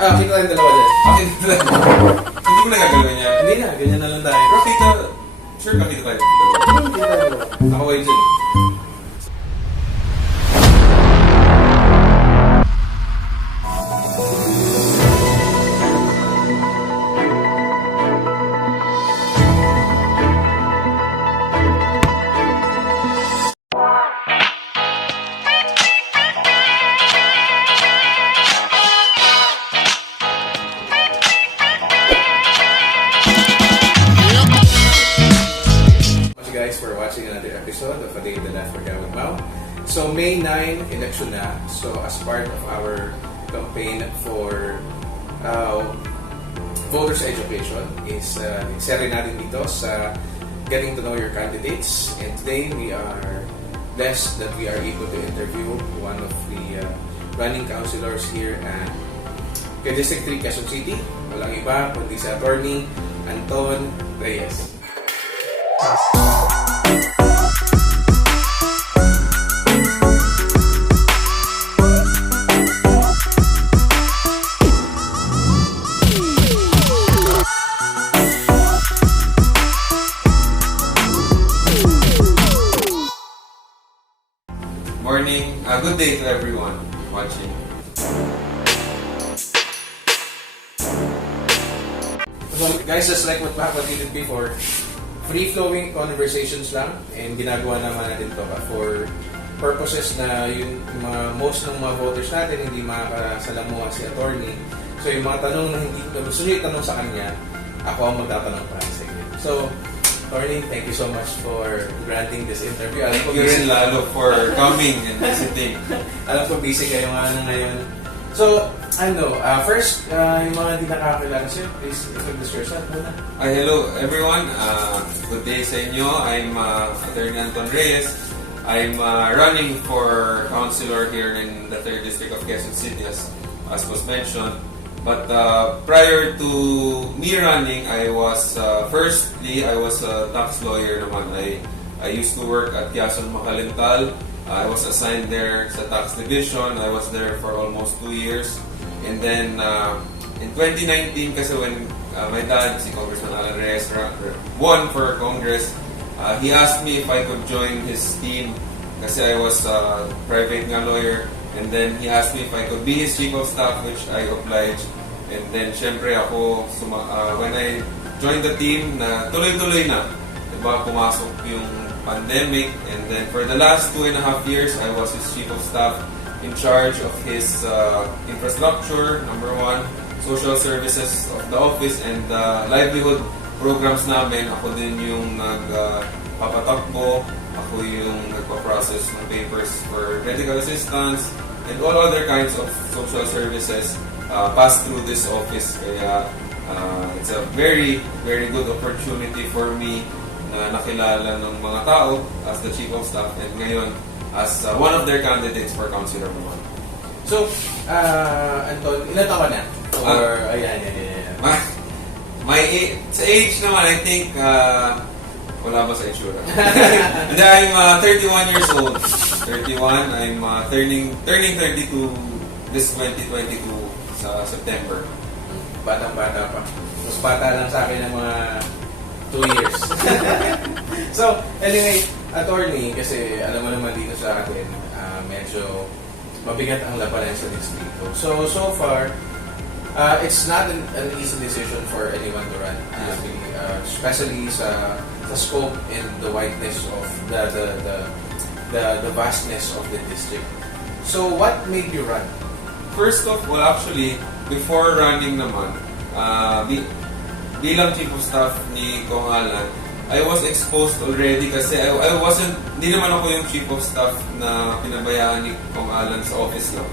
Kita tayong dalawa dyan. Kita lang. Hindi ko na gagawin yan. Hindi na, ganyan na lang tayo. Pero kita, sure ka kita tayo. Kita tayo dalawa. Ako kayo dyan. For watching another episode of A Day in the Life for Gawin Mao. So May 9, election na. So as part of our campaign for voters education is iseri natin dito sa getting to know your candidates. And today we are blessed that we are able to interview one of the running councilors here at District 3 Quezon City. Walang iba kundi si Atty. Anton Reyes. Morning. Good day to everyone watching. So guys, just like what we did before, free-flowing conversations lang, and ginagawa naman natin to for purposes na yung most ng mga voters natin hindi makakasalamuha si attorney. So yung mga tanong na hindi ko gusto nyo itanong sa kanya, ako ang magtatanong para sa inyo. So, attorney, thank you so much for granting this interview. Thank you rin lalo for coming and visiting. Alam ko busy kayo nga na ngayon. So, first, yung mga hindi nakakilala sa'yo, please introduce yourself muna. Hello everyone. Good day sa inyo. I'm Atty. Anton Reyes. I'm running for councilor here in the 3rd District of Quezon City as was mentioned. But prior to me running, I was firstly I was a tax lawyer naman. I used to work at Quezon Makalintal. I was assigned there sa tax division. I was there for almost 2 years. And then in 2019 kasi when my dad, si Congressman Anton Reyes, won for Congress, he asked me if I could join his team kasi I was a private nga lawyer. And then he asked me if I could be his chief of staff, which I obliged. And then syempre ako, when I joined the team, na tuloy-tuloy na. Diba, pumasok yung pandemic. And then for the last 2.5 years, I was his chief of staff in charge of his infrastructure, number 1, social services of the office, and livelihood programs namin. Ako din yung nagpapatakbo. Ako yung nagpa-process ng papers for medical assistance and all other kinds of social services pass through this office. Kaya it's a very, very good opportunity for me na nakilala ng mga tao as the chief of staff and ngayon as one of their candidates for councilor naman. So, Anton, ilan taon ka na? Or, ayan. Sa age naman, I think, wala ba sa itsura? And I'm 31 years old. 31, I'm turning 32 this 2022 sa September. Batang-bata pa. Mas bata lang sa akin ng mga 2 years. So, anyway, attorney, kasi alam mo naman dito sa atin, medyo mabigat ang labanan sa distrito. So far, it's not an easy decision for anyone to run, especially sa scope and the wideness of the vastness of the district. So, what made you run? First of all, actually, before running naman, bilang chief of staff ni Kong Alan, I was exposed already kasi I wasn't, hindi naman ako yung chief of staff na pinabayaan ni Kong Alan sa office lang.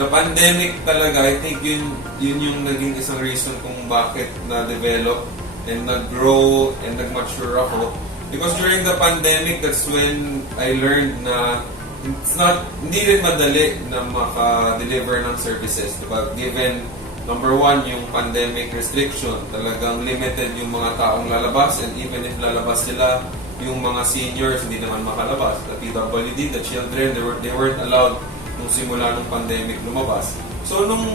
The pandemic talaga, I think yun yung naging isang reason kung bakit na-develop and nag-grow and nag-mature ako. Because during the pandemic, that's when I learned na hindi rin madali na maka-deliver ng services. Diba? Given, number 1, yung pandemic restriction, talagang limited yung mga taong lalabas, and even if lalabas sila, yung mga seniors hindi naman makalabas. The PWD, the children, they weren't allowed nung simula ng pandemic lumabas. So, nung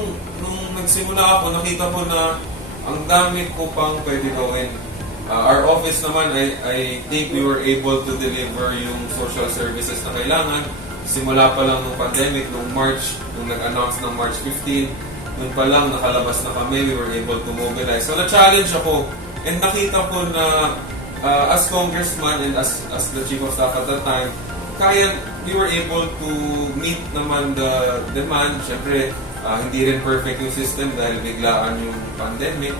nagsimula ako, nakita ko na ang dami ko pang pwede gawin. Our office naman, I think we were able to deliver yung social services na kailangan. Simula pa lang ng pandemic, nung nag-announce ng March 15, nung pa lang nakalabas na kami, we were able to mobilize. So, na-challenge ako and nakita ko na as congressman and as the chief of staff at that time, we were able to meet naman the demand. Siyempre, hindi rin perfect yung system dahil biglaan yung pandemic.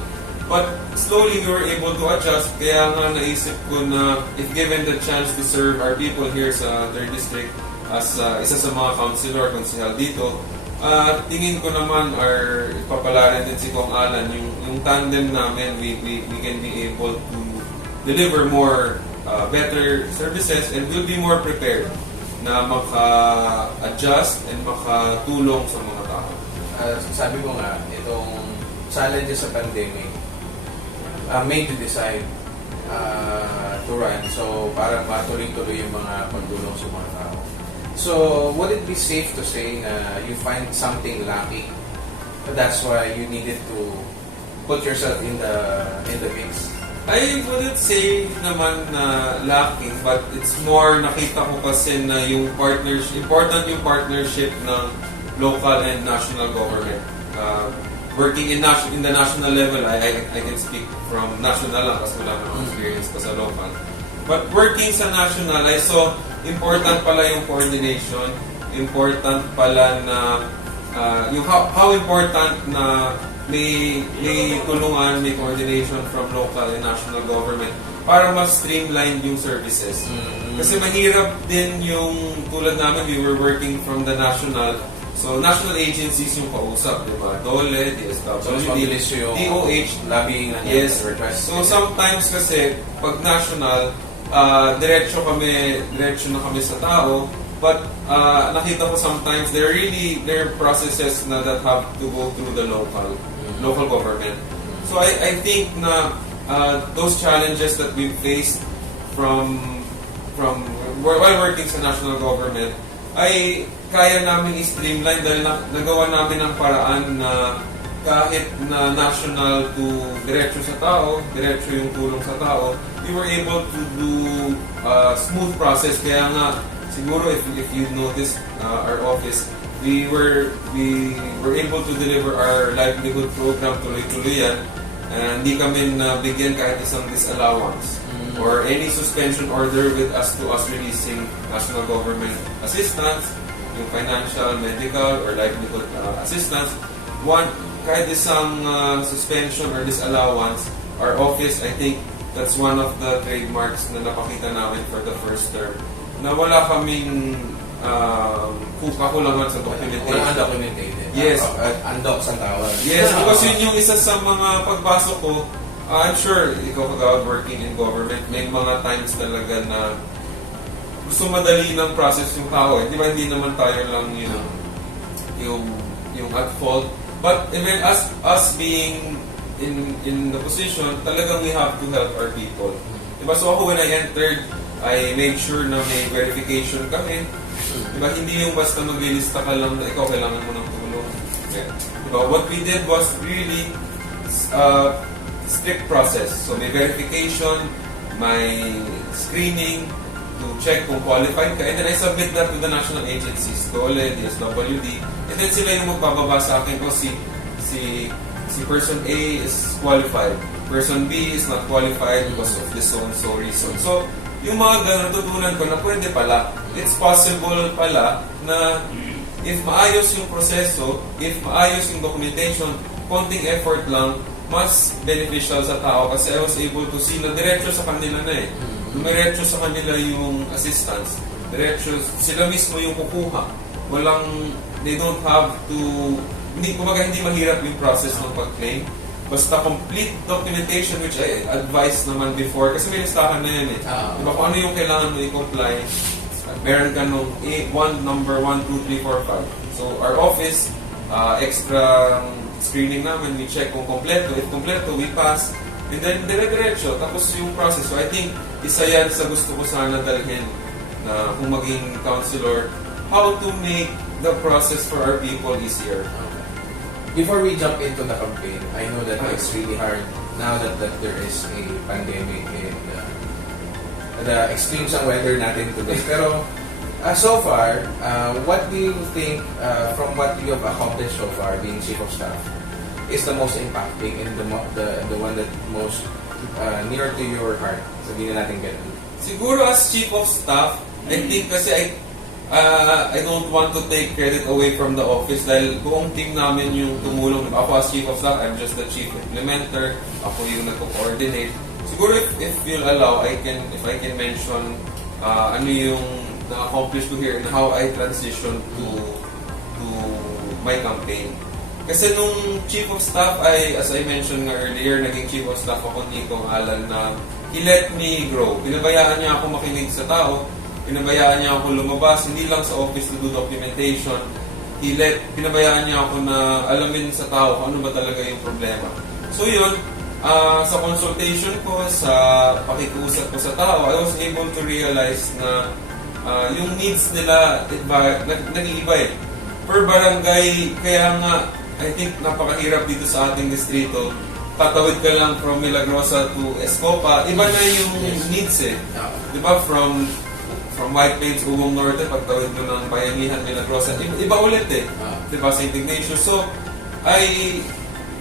But slowly we were able to adjust. Kaya nga naisip ko na if given the chance to serve our people here sa 3rd District as isa sa mga councilor, konsehal dito, tingin ko naman ipapala rin din si Kong Alan, yung tandem namin, we can be able to deliver more better services and will be more prepared na maka-adjust and makatulong sa mga tao. Sabi ko nga, itong challenges sa pandemic made you decide to run. So, para matuloy-tuloy yung mga pagdulong sa mga tao. So, would it be safe to say na you find something lacking? That's why you needed to put yourself in the mix? I wouldn't say naman na lacking, but it's more nakita ko kasi na yung partnership, important yung partnership ng local and national government. Working in the national level, I can speak from national lang kasi wala namang experience pa sa local. But working sa national, I saw important pala yung coordination, important pala na yung how important na may tulungan, may coordination from local and national government para mas streamline yung services. Kasi mahirap din yung tulad namin, we were working from the national. So, national agencies yung kausap, di ba? DOLE, DSWD, DOH, lobbying na yes. request. So, sometimes kasi, pag national, diretso na kami sa tao, but nakita ko sometimes, there are processes na that have to go through the local government. So, I think na those challenges that we faced from while working sa national government, ay kaya namin i-streamline dahil nagawa namin ang paraan na kahit na national to diretso sa tao, diretso yung tulong sa tao, we were able to do smooth process. Kaya nga, siguro if you notice our office, we were able to deliver our livelihood program tuloy-tuloy yan. Hindi kami nabigyan kahit isang disallowance or any suspension order with us releasing national government assistance, yung financial, medical, or livelihood assistance. Kahit isang suspension or disallowance, our office, I think, that's one of the trademarks na napakita namin for the first term. Na wala kaming kakulangan sa documentation. Wala undocumented. Yes. Undocs ang tawag. Yes, because yun yung isa sa mga pagpasok ko. I'm sure ikaw kagawad working in government, may mga times talaga na gusto madali ng process yung tao. Di ba hindi naman tayo lang yung at fault. But even us being in the position, talagang we have to help our people. Diba? So ako when I entered, I made sure na may verification kami. Diba? Hindi yung basta maglilista ka lang na ikaw kailangan mo ng tulong. Yeah. Diba? What we did was really strict process. So may verification, may screening to check kung qualified ka. And then I submit that to the national agencies, DOLE, DSWD. And then sila yung magbababa sa akin kung si person A is qualified, person B is not qualified because of this so reason. So, yung mga ganun, natutunan ko na pwede pala, it's possible pala na if maayos yung proseso, if maayos yung documentation, konting effort lang, mas beneficial sa tao kasi I was able to see na diretso sa kanila na eh. Diretso sa kanila yung assistance. Diretso, sila mismo yung kukuha. They don't have to, hindi mahirap yung process ng pag-claim. Basta complete documentation, which I advised naman before, kasi may listahan na yan eh. Diba kung ano yung kailangan mo i-comply, meron ka nung number 1, 2, 3, 4, 5. So our office, extra screening namin, we check kung kompleto. If kompleto, we pass. And then, dire-diretso. Tapos yung process. So I think, isa yan sa gusto ko sana dalhin na kung maging counselor, how to make the process for our people easier. before we jump into the campaign, I know that it's really hard now that there is a pandemic and the extremes ng weather natin today. Pero so far, what do you think from what you have accomplished so far being Chief of Staff is the most impacting and the one that most near to your heart? Sabihin na natin ganun. Siguro as Chief of Staff, I think kasi I don't want to take credit away from the office dahil buong team namin yung tumulong. Ako as Chief of Staff, I'm just the Chief Implementer. Ako yung nagko-coordinate. Siguro if you'll allow, if I can mention ano yung na-accomplish ko here and how I transition to my campaign. Kasi nung Chief of Staff as I mentioned nga earlier, naging Chief of Staff ako ni Kong Alan na he let me grow. Pinabayaan niya ako makinig sa tao, pinabayaan niya ako lumabas, hindi lang sa office to do documentation. Pinabayaan niya ako na alamin sa tao kung ano ba talaga yung problema. So yun, sa consultation ko, sa pakikiusap ko sa tao, I was able to realize na yung needs nila nag-iiba eh. Per barangay, kaya nga, I think napakahirap dito sa ating distrito. Tatawid ka lang from Milagrosa to Escopa, iba na yung needs eh. Diba? From White Plains, Ugong Norte, pagtawid mo ng Bayanihan, Milagrosa, iba ulit eh. Diba? St. Ignatius. So,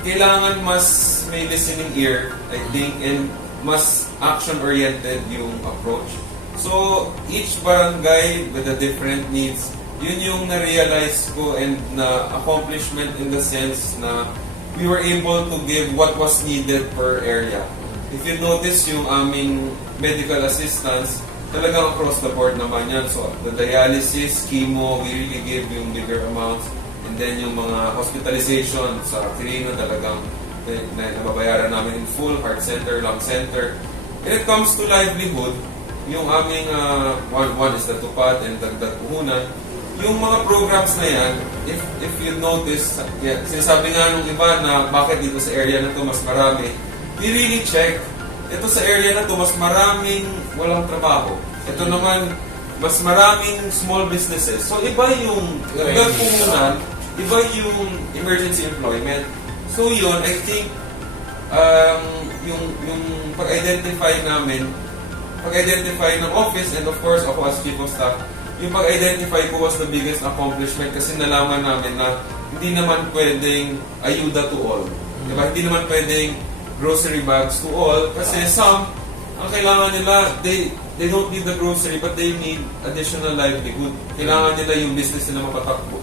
kailangan mas may listening ear, I think, and mas action-oriented yung approach. So, each barangay with the different needs, yun yung na-realize ko and na-accomplishment in the sense na we were able to give what was needed per area. If you notice yung aming medical assistance, talagang across the board naman yan. So, the dialysis, chemo, we really give yung bigger amounts. And then yung mga hospitalization sa Quirino talagang nababayaran namin in full, heart center, lung center. When it comes to livelihood, yung aming one is the tupad and dagdag puhunan. Yung mga programs na yan, if you notice, sinasabi nga nung iba na bakit dito sa area na to mas marami, we really check. Ito sa area na to mas maraming walang trabaho. Ito naman, mas maraming small businesses. So iba yung dagdag puhunan, iba yung emergency employment. So yun, I think, yung pag-identify namin, pag-identify ng office, and of course, ako as Chief of Staff, yung pag-identify ko was the biggest accomplishment kasi nalaman namin na hindi naman pwedeng ayuda to all. Diba? Hindi naman pwedeng grocery bags to all kasi some, ang kailangan nila, they don't need the grocery but they need additional livelihood. Kailangan nila yung business nila mapatakbo.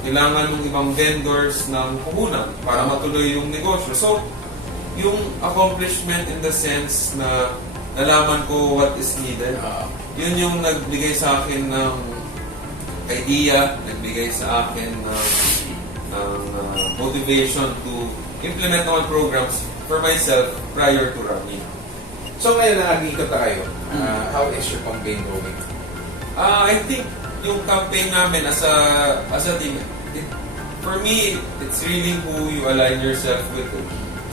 Kailangan ng ibang vendors ng puhunan para matuloy yung negosyo. So, yung accomplishment in the sense na nalaman ko what is needed. Yun yung nagbigay sa akin ng idea, nagbigay sa akin ng motivation to implement mga programs for myself prior to running. So ngayon nakikita tayo, how is your campaign going? I think yung campaign namin as a team, for me, it's really who you align yourself with.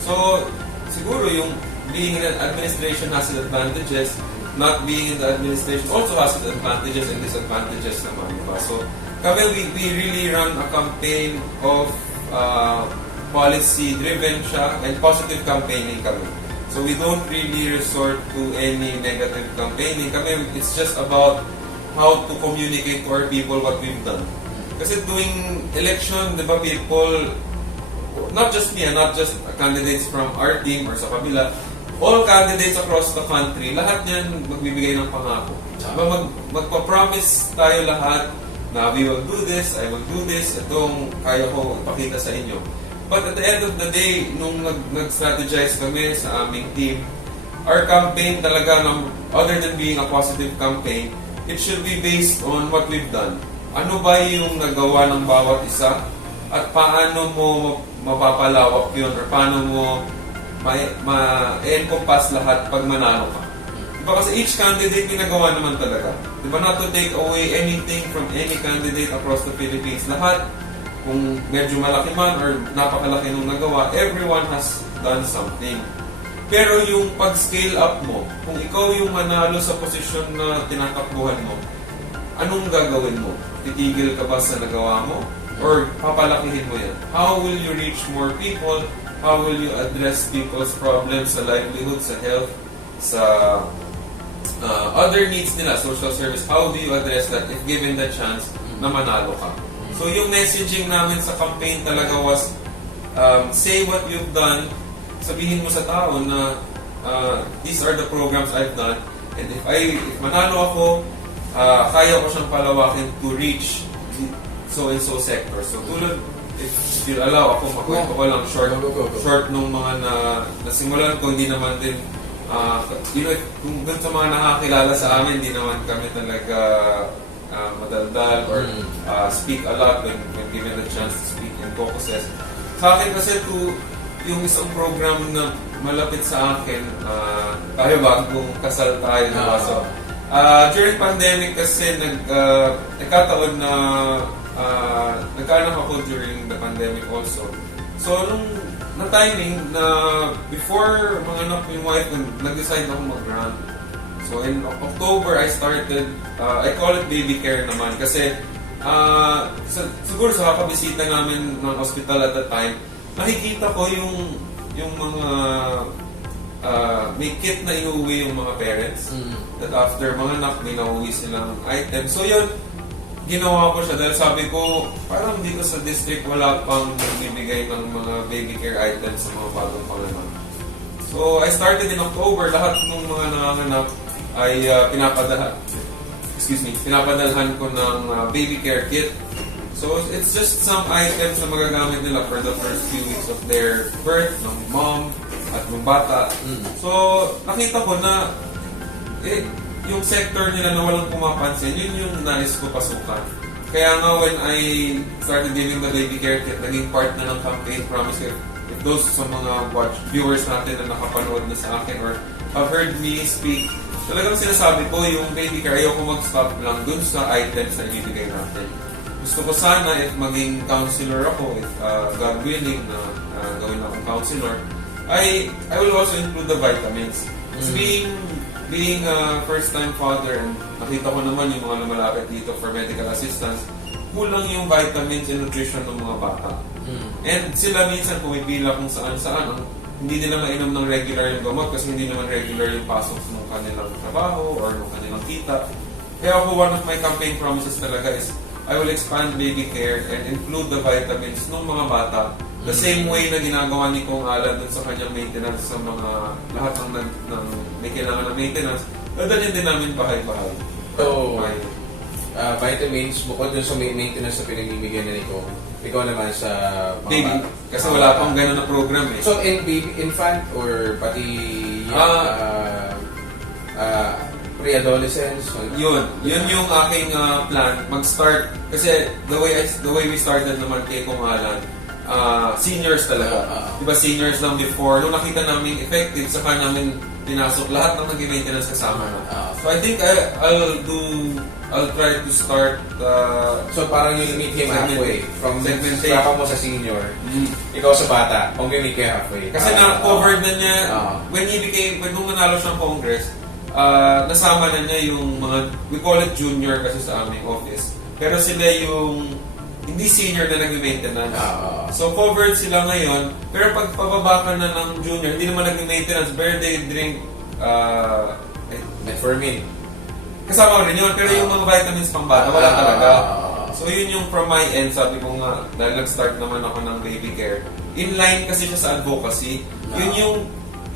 So, siguro yung being in an administration has its advantages, not being in the administration also has its advantages and disadvantages naman. Diba? So, kami, we really run a campaign of policy-driven siya and positive campaigning kami. So, we don't really resort to any negative campaigning. Kami, it's just about how to communicate to our people what we've done. Kasi doing election, di ba, people, not just me, not just candidates from our team or sa kabila, all candidates across the country, lahat yan magbibigay ng pangako. Diba, magpa-promise tayo lahat na we will do this, I will do this, itong kaya ko ipakita sa inyo. But at the end of the day, nung nag-strategize kami sa aming team, our campaign talaga, other than being a positive campaign, it should be based on what we've done. Ano ba yung nagawa ng bawat isa at paano mo mapapalawak yun or paano mo ma-encompass lahat pag manalo ka. Diba kasi each candidate may nagawa naman talaga. Diba, not to take away anything from any candidate across the Philippines. Lahat, kung medyo malaki man or napakalaki nung nagawa, everyone has done something. Pero yung pag-scale up mo, kung ikaw yung manalo sa posisyon na tinatakbuhan mo, anong gagawin mo? Titigil ka ba sa nagawa mo? or papalakihin mo yan? How will you reach more people? How will you address people's problems sa livelihood, sa health, sa other needs nila, social service? How do you address that if given the chance na manalo ka? So yung messaging namin sa campaign talaga was, say what you've done, sabihin mo sa tao na these are the programs I've done, and if manalo ako, kaya ko siyang palawakin to reach so and so sector. So tulad, if you'll allow ako, makwento ko lang short nung mga nasimulan ko, hindi naman din, kung dun sa mga nakakilala sa amin, hindi naman kami talaga madaldal or speak a lot when given the chance to speak in caucuses. Sa akin kasi yung isang program na malapit sa akin, tayo bagong kasal tayo, diba? So, during pandemic kasi nagkataon na nagkaanak ako during the pandemic also. So, nung na-timing na before manganak yung wife, nag-decide ako mag-run. So, in October, I started, I call it baby care naman kasi siguro sa kakabisita namin ng hospital at the time, nakikita ko yung mga may kit na iuwi yung mga parents that after mga anak, may nauwi silang item. So, yun, ginawa ko siya dahil sabi ko, parang dito sa district wala pang nagbibigay ng mga baby care items sa mga bagong panganak. So, I started in October. Lahat ng mga nanganganak ay pinapadalhan ko ng baby care kit. So, it's just some items na magagamit nila for the first few weeks of their birth, ng mom at ng bata. So, nakita ko na yung sector nila na walang pumapansin, yun yung nais ko pasukan. Kaya nga when I started giving the baby care kit, naging part na ng campaign. Promise if those sa mga viewers natin na nakapanood na sa akin or have heard me speak, talagang sinasabi ko yung baby care, ayoko mag-stop lang dun sa items na ibibigay natin. Gusto ko sana if maging counselor ako, if God willing na gawin akong counselor, I will also include the vitamins. Being a first-time father, and nakita ko naman yung mga lumalapit dito for medical assistance, kulang yung vitamins and nutrition ng mga bata. And sila minsan pumipila kung saan-saan. Hindi nila mainom ng regular yung gamot kasi hindi naman regular yung pasok ng kanilang trabaho or ng kanilang kita. Kaya ako, one of my campaign promises talaga is I will expand baby care and include the vitamins ng mga bata. The same way na ginagawa ni Kong Alan dun sa kanyang maintenance sa mga lahat ng may kailangan ng maintenance, dadalhin din namin bahay-bahay. So, vitamins, bukod dun sa maintenance na pinamimigyan na nito, ikaw naman sa mga baby, kasi wala pang gano'n na program eh. So, in baby, infant, or pati pre-adolescence? Yun yung aking plan, mag-start. Kasi the way we started naman kay Kong Alan, seniors talaga. Diba seniors lang before. Nung nakita namin effective, saka namin pinasok lahat ng nag-maintenance kasama na. So I think I'll try to start so parang yung meet him halfway. From segmentation mo sa senior, ikaw sa bata, kung meet kayo halfway. Kasi na-covered na niya, when nung nanalo siyang Congress, nasama na niya yung mga, we call it junior kasi sa aming office. Pero sila yung hindi senior na nag-maintenance. So, covered sila ngayon. Pero pag pababa ka na ng junior, hindi naman nag-maintenance, pero they drink metformin. Kasama rin yun. Pero yung mga vitamins pang bata, wala talaga. So, yun yung from my end, sabi ko nga, dahil nag-start naman ako ng baby care. In line kasi siya sa advocacy. Yun yung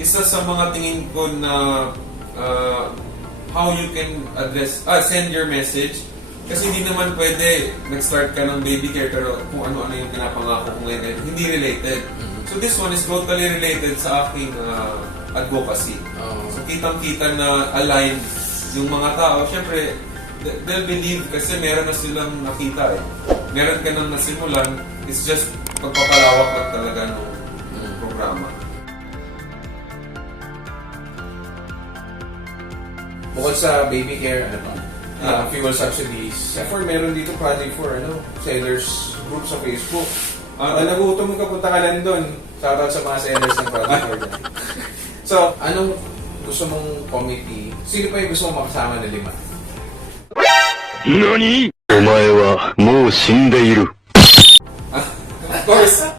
isa sa mga tingin ko na how you can send your message. Kasi hindi naman pwede nag-start ka ng baby care pero kung ano-ano yung pinapangako ko ngayon, hindi related. So this one is totally related sa aking advocacy. So kitang-kita na aligned yung mga tao. Siyempre, they'll believe kasi meron na silang nakita eh. Meron ka nang nasimulan, it's just pagpapalawak lang talaga ng programa. Bukod sa baby care, ano pa? Fuel subsidies. For meron dito project for sellers group sa Facebook. Nagutom ka, punta ka lang doon. Shoutout sa mga sellers ng project for that. So, anong gusto mong committee? Sino pa yung gusto mong makasama na 5? NANI?! お前はもう死んでいる。course.